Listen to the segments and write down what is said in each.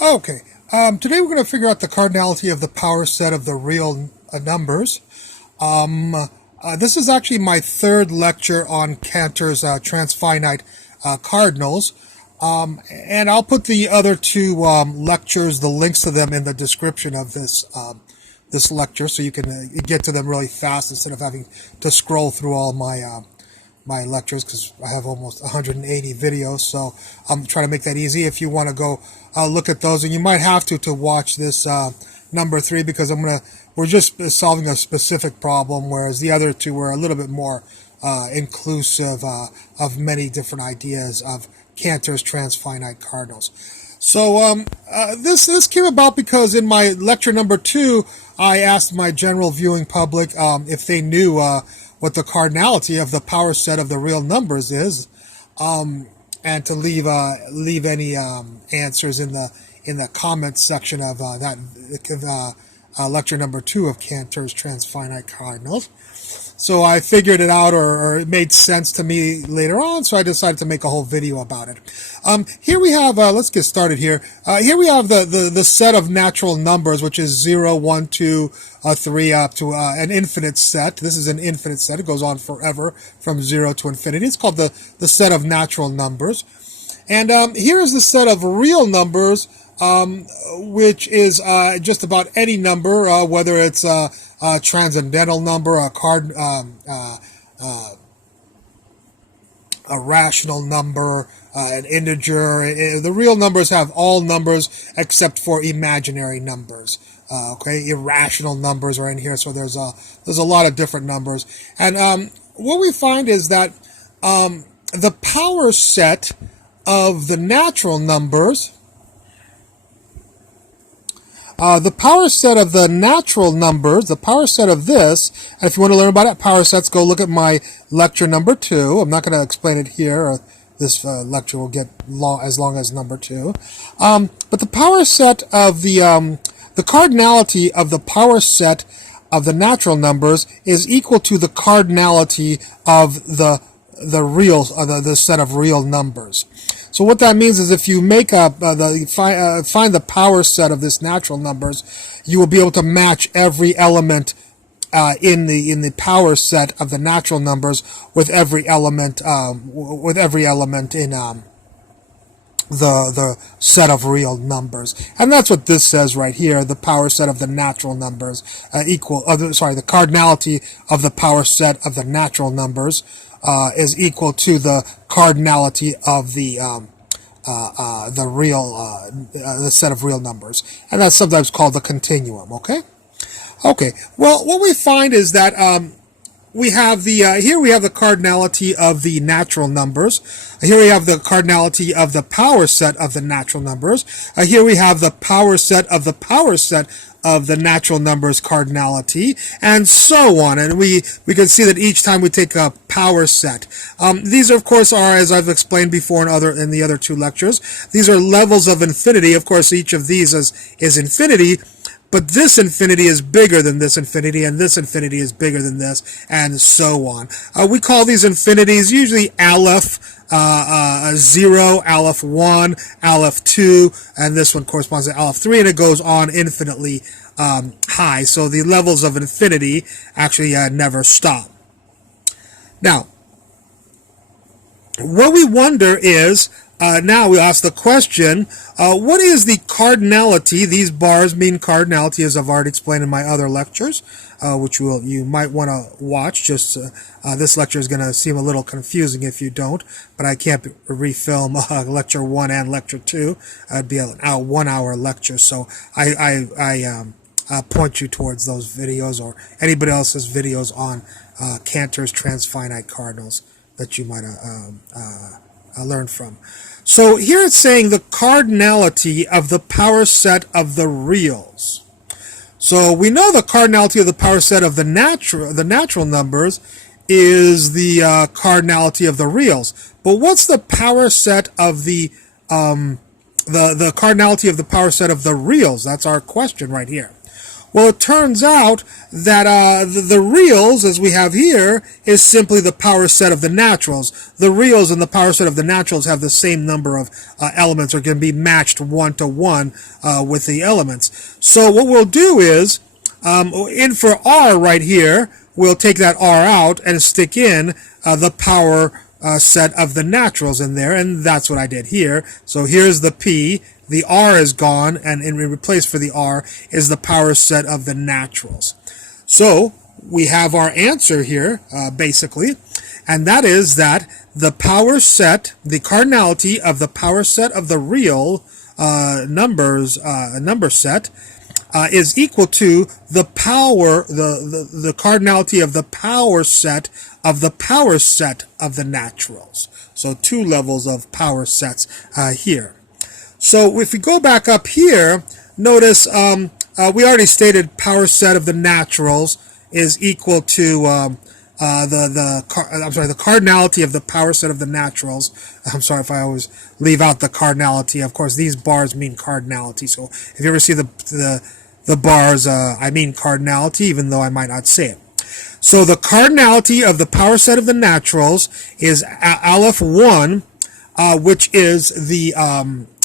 Okay, today we're going to figure out the cardinality of the power set of the real numbers. This is actually my third lecture on Cantor's transfinite cardinals. And I'll put the other two lectures, the links to them in the description of this lecture, so you can get to them really fast instead of having to scroll through all my lectures, because I have almost 180 videos, so I'm trying to make that easy. If you want to go look at those, and you might have to watch this number 3, because we're just solving a specific problem, whereas the other two were a little bit more inclusive of many different ideas of Cantor's transfinite cardinals. So this came about because in my lecture number 2, I asked my general viewing public if they knew what the cardinality of the power set of the real numbers is, and to leave any answers in the comments section of that lecture number 2 of Cantor's transfinite cardinals. So I figured it out, or it made sense to me later on, so I decided to make a whole video about it. Here we have, let's get started here. Here we have the set of natural numbers, which is 0, 1, 2, 3, up to an infinite set. This is an infinite set. It goes on forever from 0 to infinity. It's called the set of natural numbers. And here is the set of real numbers, which is just about any number, whether it's a transcendental number, a rational number, an integer. The real numbers have all numbers except for imaginary numbers. Okay, irrational numbers are in here, so there's a lot of different numbers. And what we find is that the power set of the natural numbers, the power set of the natural numbers, the power set of this, and if you want to learn about power sets, go look at my lecture number 2. I'm not going to explain it here. This lecture will get as long as number 2. But the power set of the cardinality of the power set of the natural numbers is equal to the cardinality of the set of real numbers. So what that means is if you make up find the power set of this natural numbers, you will be able to match every element in the power set of the natural numbers with every element in the set of real numbers. And that's what this says right here. The power set of the natural numbers the cardinality of the power set of the natural numbers is equal to the cardinality of the set of real numbers, and that's sometimes called the continuum. Okay. Well, what we find is that we have here we have the cardinality of the natural numbers. Here we have the cardinality of the power set of the natural numbers. Here we have the power set of the power set of the natural numbers cardinality, and so on. And we can see that each time we take a power set. These, of course, are, as I've explained before in the other 2 lectures, these are levels of infinity. Of course, each of these is infinity, but this infinity is bigger than this infinity, and this infinity is bigger than this, and so on. We call these infinities usually Aleph 0, Aleph 1, Aleph 2, and this one corresponds to Aleph 3, and it goes on infinitely high. So the levels of infinity actually never stop. Now, what we wonder is, now we ask the question, what is the cardinality? These bars mean cardinality, as I've already explained in my other lectures, which you might want to watch. Just this lecture is going to seem a little confusing if you don't, but I can't refilm lecture 1 and lecture 2. It'd be a 1-hour lecture, so I point you towards those videos, or anybody else's videos on Cantor's transfinite cardinals that you might learn from. So here it's saying the cardinality of the power set of the reals. So we know the cardinality of the power set of the natural numbers is the cardinality of the reals. But what's the power set of the cardinality of the power set of the reals? That's our question right here. Well, it turns out that the reals, as we have here, is simply the power set of the naturals. The reals and the power set of the naturals have the same number of elements, or can be matched one-to-one with the elements. So what we'll do is, in for r right here, we'll take that r out and stick in the power set of the naturals in there, and that's what I did here. So here's the p, the r is gone, and in replace for the r is the power set of the naturals. So we have our answer here, basically, and that is that the power set, the cardinality of the power set of the real number set is equal to the power, the cardinality of the power set of the naturals. So two levels of power sets here. So if we go back up here, notice we already stated power set of the naturals is equal to the cardinality of the power set of the naturals. I'm sorry if I always leave out the cardinality. Of course, these bars mean cardinality. So if you ever see the bars, I mean cardinality, even though I might not say it. So the cardinality of the power set of the naturals is aleph 1, which is the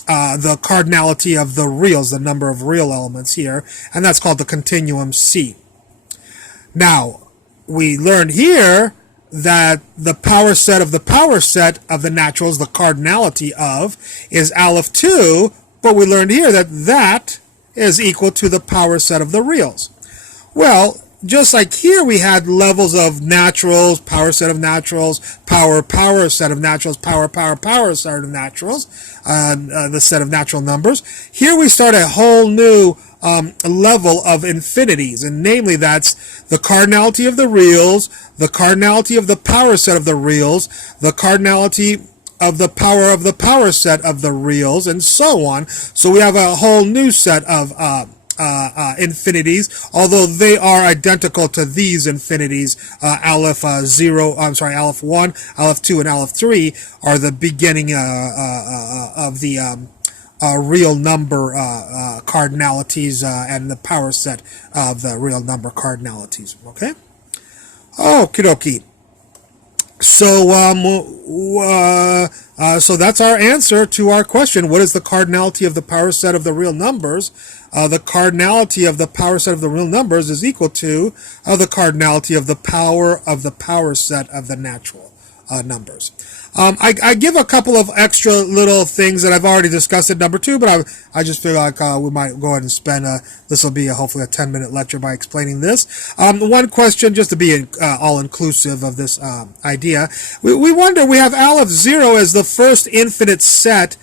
cardinality of the reals, the number of real elements here, and that's called the continuum C. Now, we learned here that the power set of the naturals, the cardinality of, is aleph 2, but we learned here that that is equal to the power set of the reals. Well, just like here we had levels of naturals, power set of naturals, power set of naturals, power set of naturals, the set of natural numbers. Here we start a whole new level of infinities, and namely that's the cardinality of the reals, the cardinality of the power set of the reals, the cardinality of the power set of the reals, and so on. So we have a whole new set of infinities, although they are identical to these infinities. Aleph 1, Aleph 2, and Aleph 3 are the beginning of the real number cardinalities and the power set of the real number cardinalities. Okay? Okie dokie. So, so that's our answer to our question. What is the cardinality of the power set of the real numbers? The cardinality of the power set of the real numbers is equal to the cardinality of the power set of the natural numbers. I give a couple of extra little things that I've already discussed in number 2, but I just feel like we might go ahead and spend, this will be hopefully a 10-minute lecture by explaining this. One question, just to be all-inclusive of this idea, we wonder, we have aleph 0 as the first infinite set,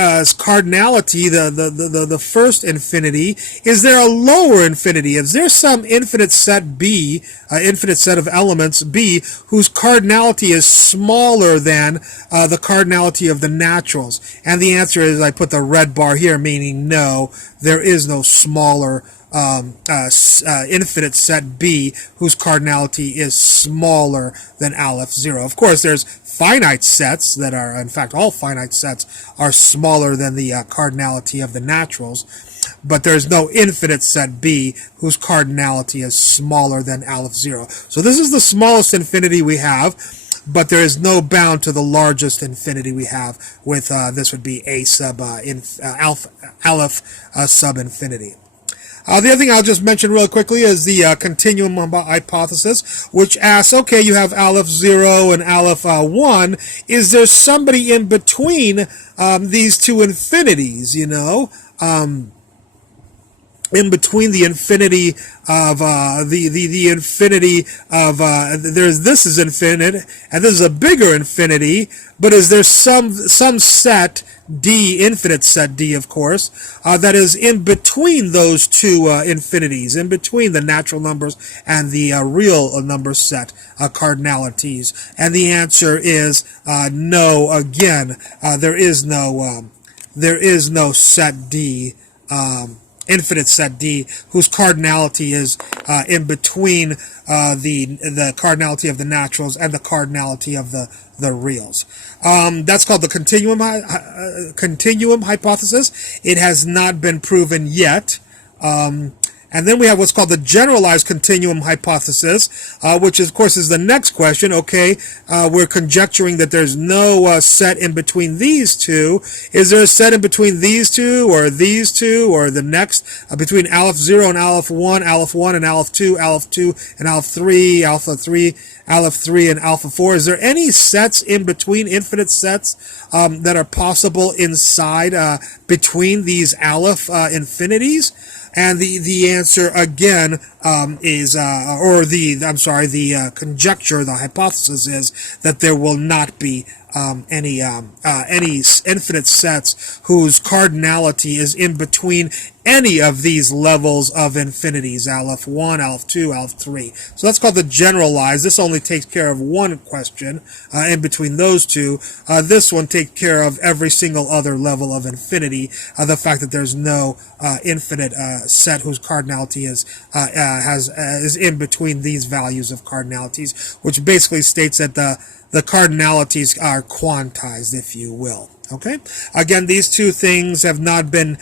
as cardinality, the first infinity. Is there a lower infinity? Is there some infinite set B, infinite set of elements B, whose cardinality is smaller than the cardinality of the naturals? And the answer is, I put the red bar here, meaning no, there is no smaller infinite set B whose cardinality is smaller than aleph 0. Of course, there's finite sets that are, in fact, all finite sets are smaller than the cardinality of the naturals, but there's no infinite set B whose cardinality is smaller than aleph 0. So this is the smallest infinity we have, but there is no bound to the largest infinity we have with, this would be a sub aleph sub infinity. The other thing I'll just mention real quickly is the Continuum Hypothesis, which asks, okay, you have aleph 0 and aleph 1. Is there somebody in between these two infinities, you know? In between the infinity of the infinity of this is infinite and this is a bigger infinity, but is there some set D, infinite set D, of course, that is in between those two infinities, in between the natural numbers and the real number set cardinalities? And the answer is no. Again, there is no set D. Infinite set D, whose cardinality is in between the cardinality of the naturals and the cardinality of the reals. That's called the Continuum Hypothesis. It has not been proven yet. And then we have what's called the generalized continuum hypothesis, which of course is the next question. Okay, we're conjecturing that there's no set in between these two. Is there a set in between these two, or the next, between aleph 0 and aleph 1, aleph 1 and aleph 2, aleph 2 and aleph 3, alpha 3, aleph 3 and alpha 4? Is there any sets in between, infinite sets that are possible inside, between these aleph infinities? And the answer again is, the conjecture, the hypothesis is that there will not be any infinite sets whose cardinality is in between any of these levels of infinities, aleph 1, aleph 2, aleph 3. So that's called the generalized. This only takes care of one question in between those two. This one takes care of every single other level of infinity, the fact that there's no infinite set whose cardinality is in between these values of cardinalities, which basically states that the cardinalities are quantized, if you will. Okay? Again, these two things have not been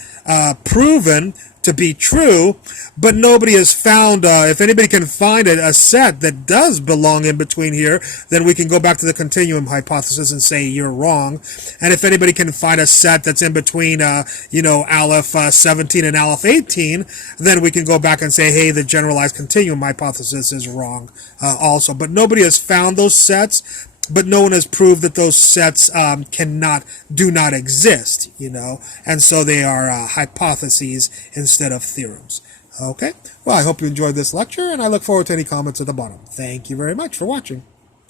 proven to be true, but nobody has found, if anybody can find a set that does belong in between here, then we can go back to the continuum hypothesis and say you're wrong. And if anybody can find a set that's in between, aleph 17 and aleph 18, then we can go back and say, hey, the generalized continuum hypothesis is wrong also. But nobody has found those sets. But no one has proved that those sets do not exist, and so they are hypotheses instead of theorems. Okay, well, I hope you enjoyed this lecture, and I look forward to any comments at the bottom. Thank you very much for watching.